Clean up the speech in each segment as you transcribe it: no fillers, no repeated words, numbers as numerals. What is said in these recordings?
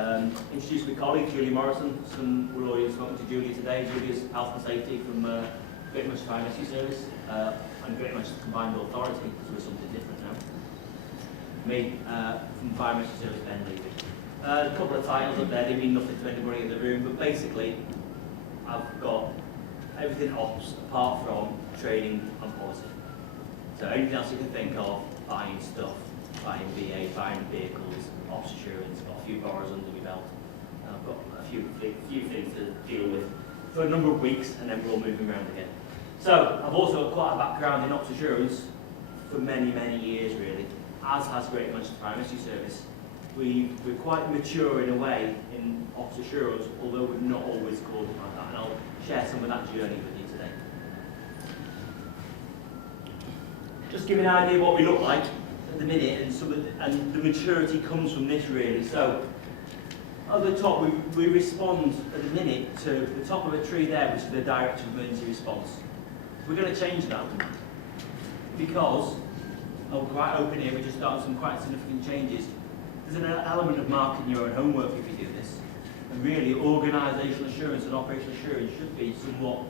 Introduce my colleague, Julie Morrison. Some will already have spoken to Julie today. Julie's Health and Safety from Greater Manchester FRS Service and Greater Manchester Combined Authority, because we're something different now. Me, from Fire Manchester Service, Ben Levy. A couple of titles up there, they mean nothing to anybody in the room, but basically, I've got everything ops apart from training and policy. So anything else you can think of, buying stuff, buying VA, buying vehicles, ops assurance, got a few borrows under my belt. And I've got a few things to deal with for a number of weeks, and then we're all moving around again. So I've also got quite a background in ops assurance for many, many years really, as has Greater Manchester FRS Service. We're quite mature in a way in ops assurance, although we've not always called it like that, and I'll share some of that journey with you today. Just give you an idea of what we look like at the minute, and the maturity comes from this really. So at the top, we respond at the minute to the top of a tree there, which is the Director of Emergency Response. We're going to change that because, I'm quite open here, we're just starting some quite significant changes. There's an element of marking your own homework if you do this. And really, organisational assurance and operational assurance should be somewhat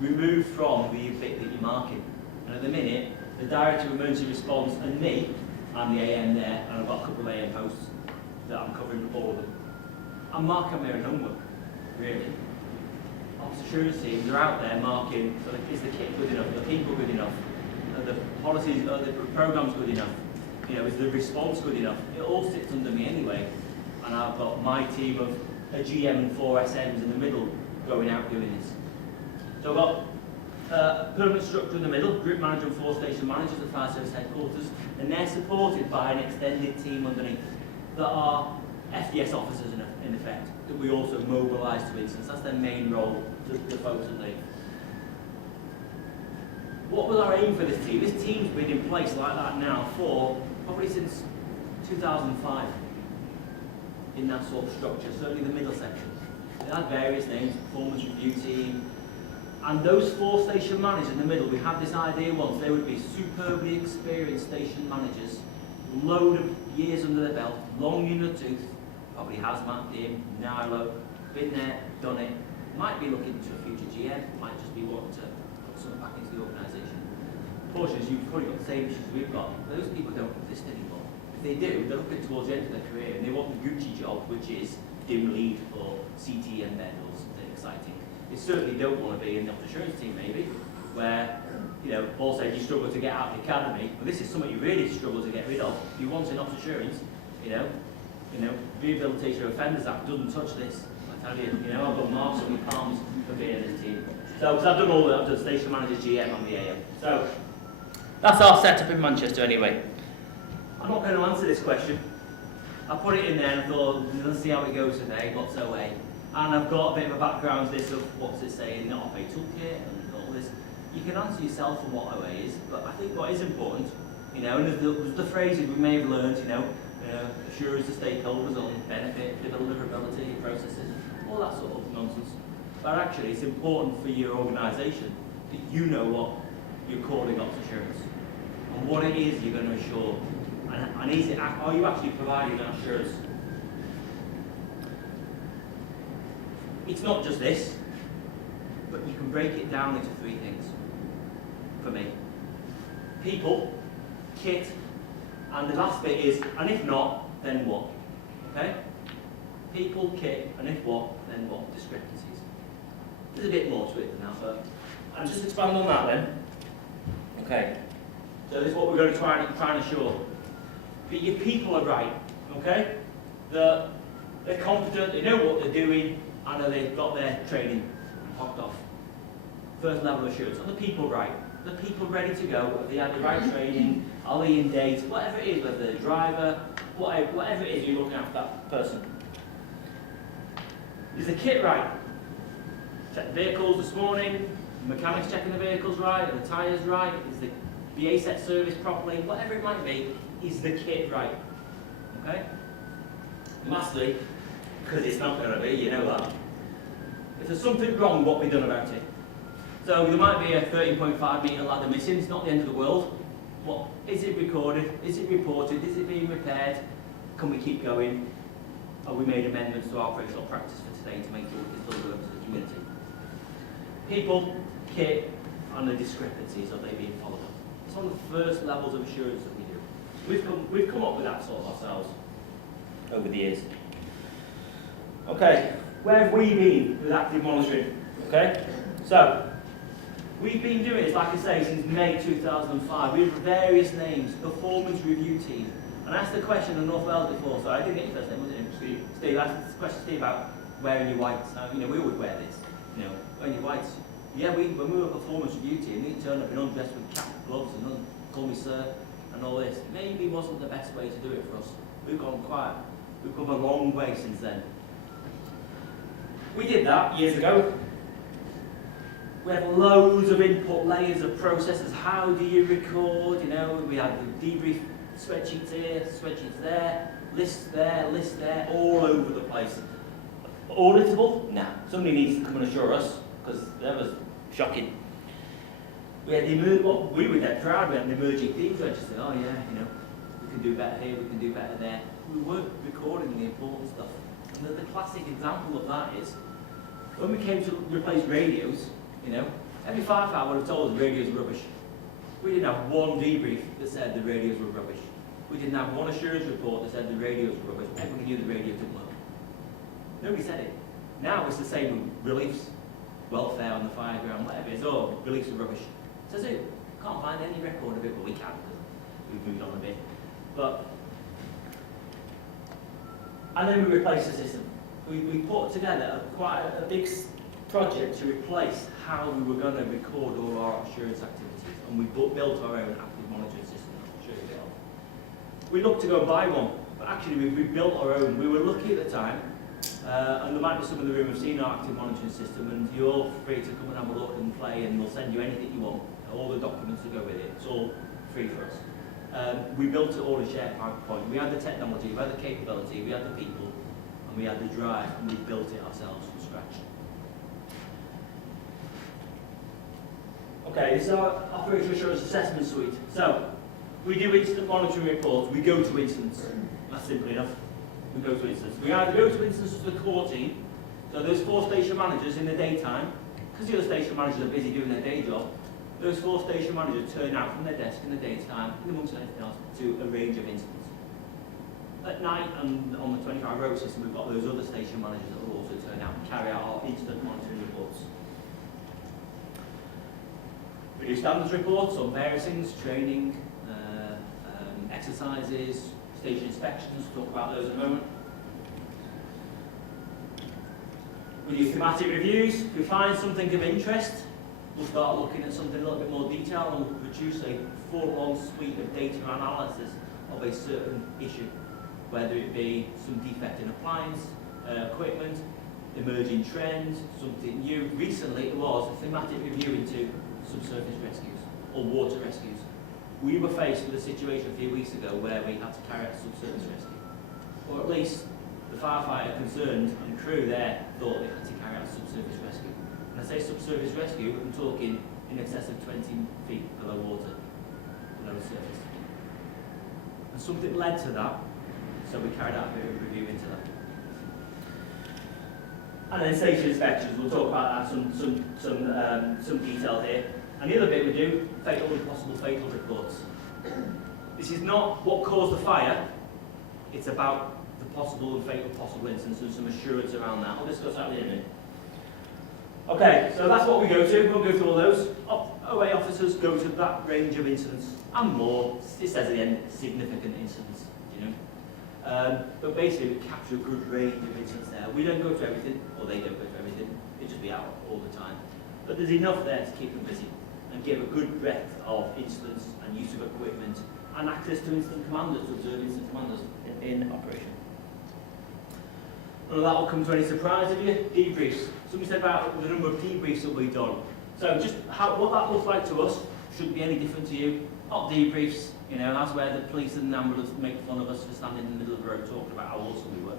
removed from the bit that you're marking. And at the minute, the Director of Emergency Response and me, I'm the AM there, and I've got a couple of AM posts that I'm covering all of them. I'm marking my own homework, really. Ops assurance teams are out there marking, so is the kit good enough, are the people good enough, are the policies, are the programmes good enough, you know, is the response good enough? It all sits under me anyway, and I've got my team of a GM and 4 SMs in the middle going out doing this. So I've got a permanent structure in the middle, group manager and 4 station managers at Fire Service Headquarters, and they're supported by an extended team underneath that are FDS officers in effect, that we also mobilise to instance. That's their main role, the folks underneath. What was our aim for this team? This team's been in place like that now for probably since 2005 in that sort of structure, certainly the middle section. They had various names, performance review team, and those 4 station managers in the middle, we had this idea once, they would be superbly experienced station managers, load of years under their belt, long in the tooth, probably hazmat team, Nilo, been there, done it, might be looking to a future GM, might just be wanting to put something back into the organisation. Unfortunately, you've probably got the same issues we've got. Those people don't exist anymore. If they do, they're looking towards the end of their career and they want the Gucci job, which is dim lead or CT embed or something exciting. They certainly don't want to be in the ops assurance team maybe, where, you know, Paul said you struggle to get out of the academy, but this is something you really struggle to get rid of. If you want in ops assurance, you know, Rehabilitation of Offenders Act doesn't touch this. I tell you, I've got marks on my palms for being in this team. So, I've done all that, I've done station manager, GM and the AM. So, that's our setup in Manchester anyway. I'm not going to answer this question. I put it in there and I thought, let's see how it goes today, what's OA? And I've got a bit of a background list of what's it saying, the OPA toolkit and all this. You can answer yourself on what OA is, but I think what is important, and there's the phrases we may have learned, assurance to stakeholders on benefit, deliverability, processes, all that sort of nonsense. But actually, it's important for your organisation that you know what you're calling ops assurance and what it is you're going to assure. And are you actually providing that assurance? It's not just this, but you can break it down into 3 things for me. People, kit, and the last bit is, and if not, then what? Okay? People, kit, and if what, then what? Discrepancies. There's a bit more to it than that, but I'll just expand on that then. Okay. So this is what we're going to try and assure. That your people are right, okay? They're confident, they know what they're doing, and they've got their training hooked off. First level of assurance. Are the people right? Are the people ready to go? Have they had the right training? Are they in date? Whatever it is, whether they're a driver, whatever it is, you're looking after that person. Is the kit right? Check the vehicles this morning, the mechanics checking the vehicles right, are the tyres right, is the VA set service properly, whatever it might be, is the kit right? Okay? Lastly, because it's not going to be, you know that. If there's something wrong, what have we done about it? So there might be a 13.5 metre ladder missing, it's not the end of the world. What, is it recorded? Is it reported? Is it being repaired? Can we keep going? we made amendments to our operational practice for today to make sure we can still deliver to the community. People, kit, and the discrepancies, are they being followed up? It's one of the first levels of assurance that we do. We've come up with that sort of ourselves over the years. Okay, where have we been with active monitoring? Okay, so we've been doing this, like I say, since May 2005. We have various names, performance review team. And I asked the question in North Wales before, so I didn't get your first name, was it? Steve, I asked the question, Steve, about wearing your whites. We would wear this, wearing your whites. Yeah, when we were a performance review team, we turned up in undressed with cap, gloves, and call me sir, and all this. Maybe wasn't the best way to do it for us. We've come a long way since then. We did that years ago. We had loads of input layers of processes. How do you record? We had the debrief spreadsheets here, spreadsheets there, lists there, all over the place. Auditable? Nah. Somebody needs to come and assure us, because that was shocking. We had we were dead proud. We had an emerging themes register. Oh yeah, we can do better here, we can do better there. We weren't recording the important stuff. And the classic example of that is when we came to replace radios. Every firefighter would have told us radios were rubbish. We didn't have one debrief that said the radios were rubbish. We didn't have one assurance report that said the radios were rubbish. Everybody knew the radio didn't work. Nobody said it. Now it's the same with reliefs, welfare on the fire ground, whatever it is. Oh, reliefs are rubbish. Says who? Can't find any record of it, but we can because we've moved on a bit. And then we replaced the system. We put together quite a big project to replace how we were going to record all our assurance activities, and we built our own active monitoring system. I'll show you a bit of. We looked to go and buy one, but actually we built our own. We were lucky at the time, and there might be some in the room who've seen our active monitoring system, and you're free to come and have a look and play, and we'll send you anything you want, all the documents that go with it. It's all free for us. We built it all in SharePoint. We had the technology, we had the capability, we had the people, and we had the drive, and we built it ourselves from scratch. Okay, this is our Operational Assurance Assessment Suite. So, we do incident monitoring reports, we go to incidents. That's simple enough. We go to incidents. We either go to incidents with the core team, so there's 4 station managers in the daytime, because the other station managers are busy doing their day job, those 4 station managers turn out from their desk in the daytime, in amongst anything else, to a range of incidents. At night, and on the 25-row system, we've got those other station managers that will also turn out and carry out our incident monitoring reports. We do standards reports on various things, training, exercises, station inspections. We'll talk about those in a moment. We do thematic reviews. If we find something of interest, we'll start looking at something in a little bit more detail, and we'll produce a full-on suite of data analysis of a certain issue, whether it be some defect in appliance, equipment, emerging trends, something new. Recently it was a thematic review into subsurface rescues or water rescues. We were faced with a situation a few weeks ago where we had to carry out a subsurface rescue. Or at least the firefighter concerned and crew there thought they had to carry out a subsurface rescue. When I say subsurface rescue, I'm talking in excess of 20 feet below water, below the surface. And something led to that, so we carried out a bit of a review into that. And then station inspections, we'll talk about that, some detail here. And the other bit we do, fatal and possible fatal reports. This is not what caused the fire, it's about the possible and fatal possible incidents and some assurance around that. I'll discuss that in a minute. Okay, so that's what we go to. We'll go through all those. OA officers go to that range of incidents and more. It says at the end, significant incidents, but basically we capture a good range of incidents there. We don't go to everything, or they don't go to everything. They just be out all the time. But there's enough there to keep them busy and give a good breadth of incidents and use of equipment and access to incident commanders, to observe incident commanders in operation. None of that will come to any surprise of you. Debriefs. Somebody said about the number of debriefs that we've done. So just what that looks like to us shouldn't be any different to you. Not debriefs, that's where the police and the ambulance make fun of us for standing in the middle of the road talking about how awesome we were.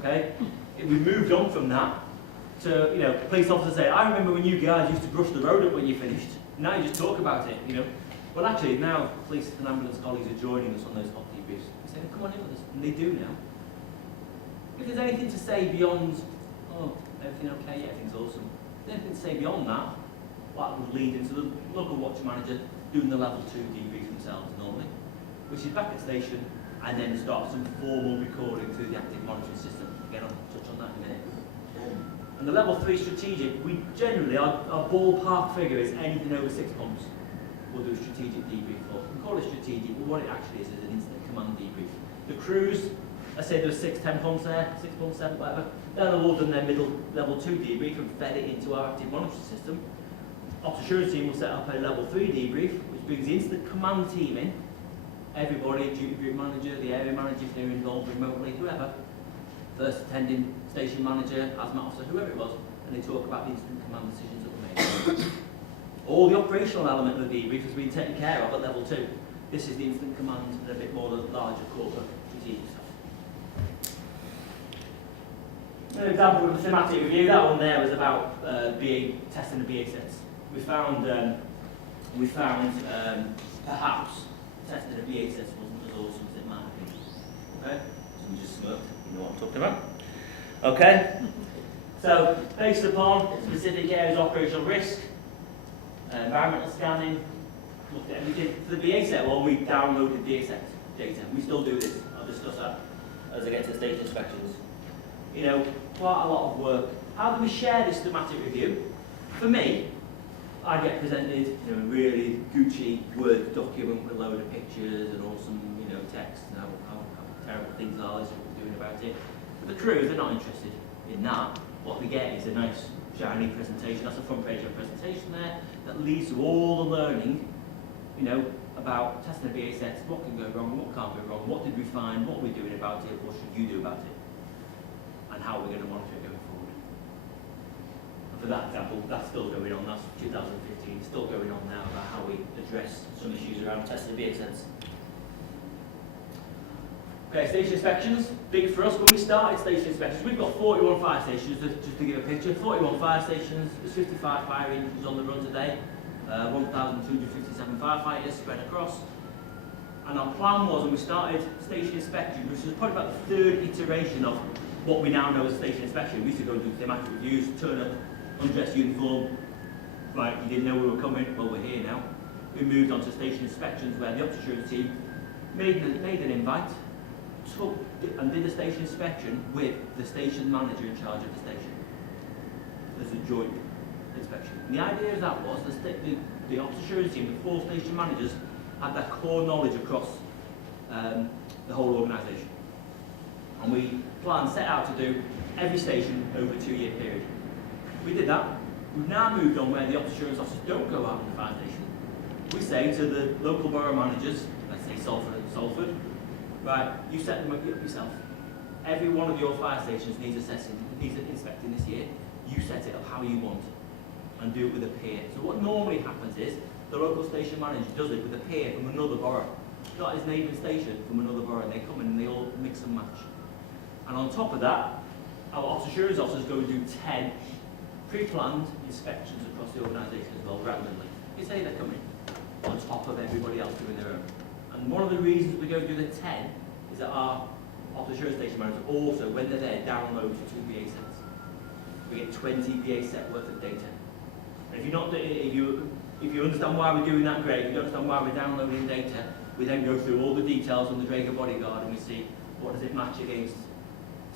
Okay? If we moved on from that to, police officers say, I remember when you guys used to brush the road up when you finished. Now you just talk about it, Well, actually, now police and ambulance colleagues are joining us on those hot debriefs. They say, come on in with us. And they do now. If there's anything to say beyond, oh, everything okay, yeah, everything's awesome. If there's anything to say beyond that, that would lead into the local watch manager doing the level 2 debrief themselves normally, which is back at station, and then start some formal recording through the active monitoring system. Again, I'll touch on that in a minute. And the level 3 strategic, we generally, our ballpark figure is anything over 6 months. We'll do a strategic debrief for. We call it strategic, but what it actually is an instant command debrief. The crews, let's say there's 6-10 pumps there, 6 pumps, 7, whatever, they'll have all done their middle level 2 debrief and fed it into our active monitoring system. Ops assurance team will set up a level 3 debrief, which brings the instant command team in. Everybody, duty group manager, the area manager if they're involved remotely, whoever, first attending station manager, hazmat officer, whoever it was, and they talk about the instant command decisions that were made. All the operational element of the debrief has been taken care of at level 2. This is the instant command and a bit more the larger corporate strategic stuff. An example of the thematic review, that one there was about testing the BA sets. We found perhaps testing the BA sets wasn't as awesome as it might have been. Okay? So we just smirked, you know what I'm talking about. Okay? So, based upon specific areas of operational risk, environmental scanning, looked at everything. For the BA set one, we downloaded BA set data. We still do this. I'll discuss that as I get to station inspections. You know, quite a lot of work. How do we share this thematic review? For me, I get presented, you know, a really Gucci Word document with a load of pictures and awesome, you know, text and how terrible things are, this is what we're doing about it. But the crews, they're not interested in that. What they get is a nice, shiny presentation. That's the front page of a presentation there that leads to all the learning, you know, about testing the BA sets, what can go wrong, what can't go wrong, what did we find, what we're doing about it, what should you do about it, and how we're going to monitor it going forward. And for that example, that's still going on, that's 2015, it's still going on now about how we address some issues around testing the BA sets. Okay, station inspections, big for us. When we started station inspections, we've got 41 fire stations, just to give a picture. 41 fire stations, there's 55 fire engines on the run today, 1,257 firefighters spread across. And our plan was, when we started station inspection, which was probably about the third iteration of what we now know as station inspection. We used to go and do thematic reviews, turn up, undress uniform, right, you didn't know we were coming, well we're here now. We moved on to station inspections where the ops assurance team made an invite, took and did the station inspection with the station manager in charge of the station. There's a joint inspection. And the idea of that was the ops assurance team, the 4 station managers, had that core knowledge across the whole organisation. And we set out to do every station over a 2-year period. We did that. We've now moved on where the ops assurance officers don't go out in the fire station. We say to the local borough managers, let's say Salford, right, you set them up yourself. Every one of your fire stations needs inspecting this year. You set it up how you want and do it with a peer. So what normally happens is the local station manager does it with a peer from another borough, not his neighbouring station, from another borough, and they come in and they all mix and match. And on top of that, our ops assurance officers go and do 10 pre-planned inspections across the organisation as well, randomly. You say they're coming on top of everybody else doing their own. And one of the reasons we go and do the 10 is that our ops assurance station managers also, when they're there, download 2 BA sets. We get 20 BA set worth of data. And if you understand why we're doing that, great. If you don't understand why we're downloading data, we then go through all the details on the Draeger bodyguard and we see what does it match against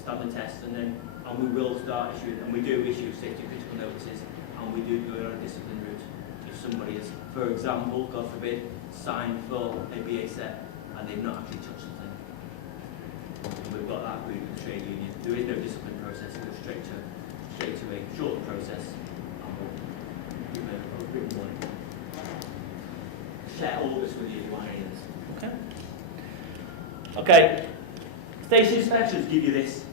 standard tests, and we will start issuing, and we do issue safety critical notices, and we do go on a discipline route. If somebody is, for example, God forbid, signed for a BA set and they've not actually touched something, and we've got that agreed with the trade union. There is no discipline process, it goes straight to a shorter process, and we'll give them a written warning. Share all this with you if you want any of this. Okay? Okay. Station inspections give you this.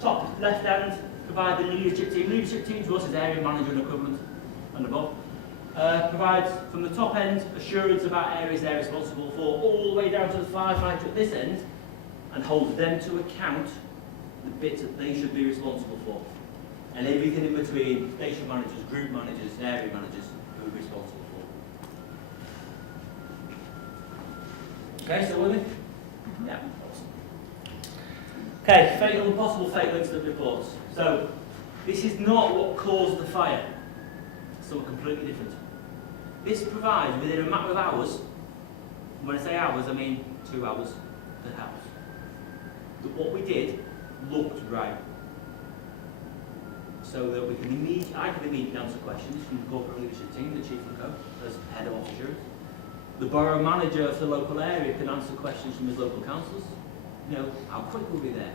Top left hand, provide the leadership team. Leadership team to us is area manager and equivalent and above. Provides from the top end assurance about areas they're responsible for, all the way down to the firefighter at this end, and holds them to account the bits that they should be responsible for. And everything in between, station managers, group managers, and area managers who are responsible for. Okay, so with me? Yeah, awesome. Okay, fatal and possible fatal incident reports. So, this is not what caused the fire. It's something completely different. This provides, within a matter of hours, when I say hours, I mean 2 hours, the house. But what we did looked right. So that I can immediately answer questions from the corporate leadership team, the chief and co, as head of officers. The borough manager of the local area can answer questions from his local councillors. You know, how quick were we there?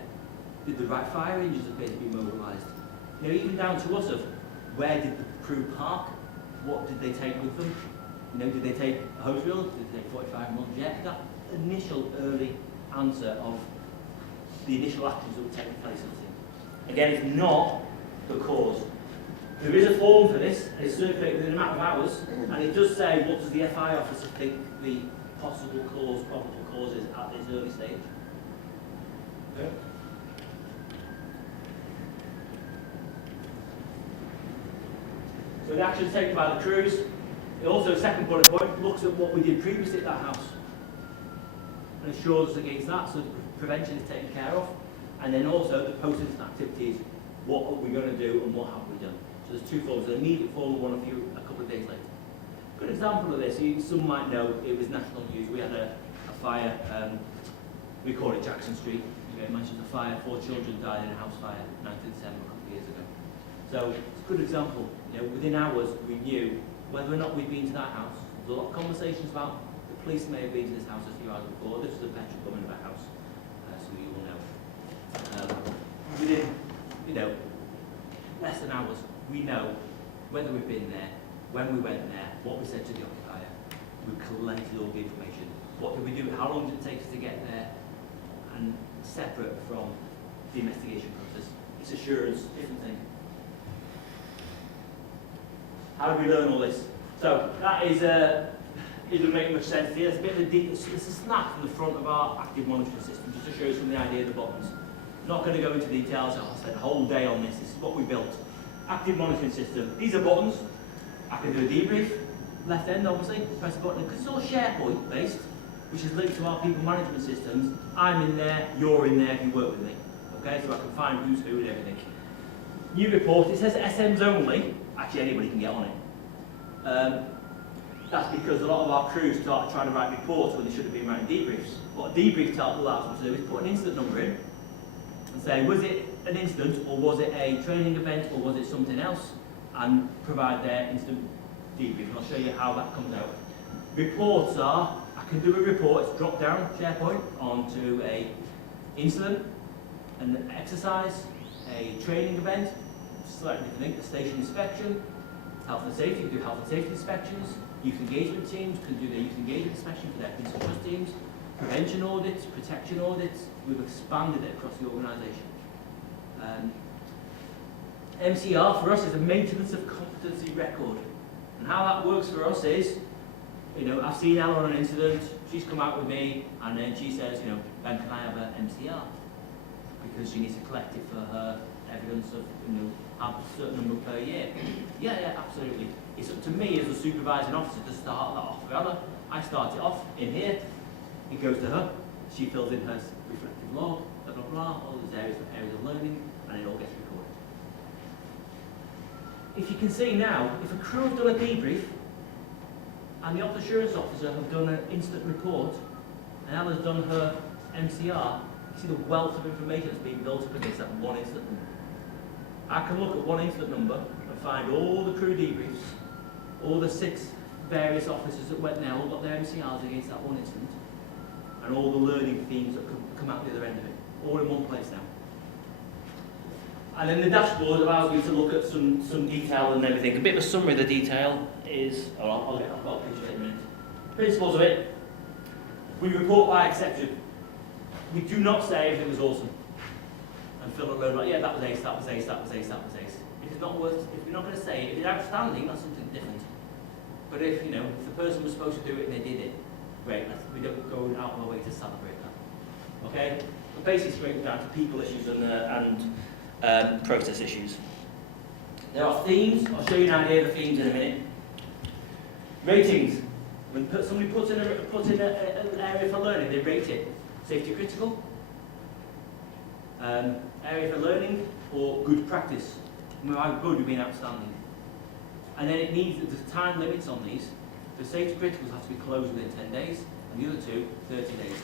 Did the right fire engines appear to be mobilised? You know, even down to us of where did the crew park? What did they take with them? You know, did they take a hose reel? Did they take 45mm jet? That initial early answer of the initial actions that were taking place on the scene. Again, it's not the cause. There is a form for this, it's circulated within a matter of hours, and it does say what does the FI officer think the possible cause, probable cause is at this early stage. Okay. So the actions taken by the crews. It also, second bullet point, looks at what we did previously at that house and assures us against that, so the prevention is taken care of. And then also the post-incident activities, what are we going to do and what have we done. So there's 2 forms, an immediate form and one a couple of days later. Good example of this, some might know it was national news. We had a fire, we call it Jackson Street. You mentioned the fire, 4 children died in a house fire, 9th of December, a couple of years ago. So it's a good example. You know, within hours we knew whether or not we'd been to that house. There was a lot of conversations about the police may have been to this house a few hours before. This was a veteran woman of a house, so you will know. Within, you know, less than hours, we know whether we've been there, when we went there, what we said to the occupier. We collected all the information. What did we do? How long did it take us to get there? And separate from the investigation process. It's assurance, different thing. How do we learn all this? So that is, it doesn't make much sense here. It's a bit of it's a snap from the front of our active monitoring system, just to show you some of the idea of the buttons. Not going to go into details, I'll spend a whole day on this. This is what we built. Active monitoring system. These are buttons. I can do a debrief. Left end, obviously, press a button. Because it's all SharePoint based, which is linked to our people management systems. I'm in there, you're in there if you work with me. Okay, so I can find who's who and everything. New report, it says SMs only. Actually, anybody can get on it. That's because a lot of our crews started trying to write reports when they should have been writing debriefs. What a debrief allows them to do is put an incident number in and say, was it an incident, or was it a training event, or was it something else, and provide their instant debrief. And I'll show you how that comes out. Reports are, I can do a report, it's drop down SharePoint onto a incident, an exercise, a training event, slightly different thing, a station inspection, health and safety, you can do health and safety inspections, youth engagement teams can do their youth engagement inspection for their principal trust teams, prevention audits, protection audits. We've expanded it across the organisation. MCR for us is a maintenance of competency record. And how that works for us is, you know, I've seen Ella on an incident, she's come out with me, and then she says, you know, Ben, can I have an MCR? Because she needs to collect it for her evidence of, you know, have a certain number per year. Yeah, absolutely. It's up to me as a supervising officer to start that off. Rather, I start it off in here, it goes to her, she fills in her reflective log, blah, blah, blah, all these areas of learning, and it all gets recorded. If you can see now, if a crew have done a debrief, and the op assurance officer have done an instant report, and Ella's done her MCR, you see the wealth of information that's being built up against that one incident number. I can look at one incident number and find all the crew debriefs, all the 6 various officers that went there, all got their MCRs against that one incident, and all the learning themes that come out the other end of it, all in one place now. And then the dashboard allows me to look at some detail and everything. A bit of a summary of the detail is, I've got a picture in a minute. Principles of it, we report by exception. We do not say everything was awesome. And fill a load like, yeah, that was ace, that was ace, that was ace, that was ace. If it's not worth, if we're not going to say it, if it's outstanding, that's something different. But if, you know, if the person was supposed to do it and they did it, great, we don't go out of our way to celebrate that. Okay? The basics break down to people issues and process issues. There are themes. I'll show you an idea of the themes in a minute. Ratings. When somebody puts in an area for learning, they rate it. Safety critical, Area for learning or good practice. How good we mean outstanding. And then it needs, there's time limits on these. The safety criticals have to be closed within 10 days, and the other two, 30 days.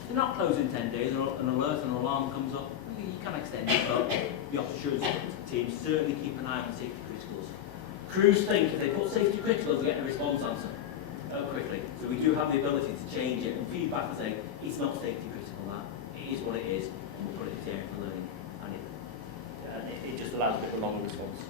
If they're not closed in 10 days, and an alert and an alarm comes up, you can extend it, but the operations team certainly keep an eye on safety criticals. Crews think if they put safety criticals, they get a response answer quickly. So we do have the ability to change it and feedback and say, it's not safety critical, that. It is what it is, and we'll put it in the area for learning. And it just allows a bit of a longer response.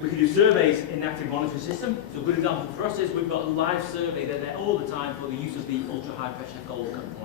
We can do surveys in the active monitoring system. So a good example for us is we've got a live survey. They're there all the time for the use of the ultra-high pressure cold component.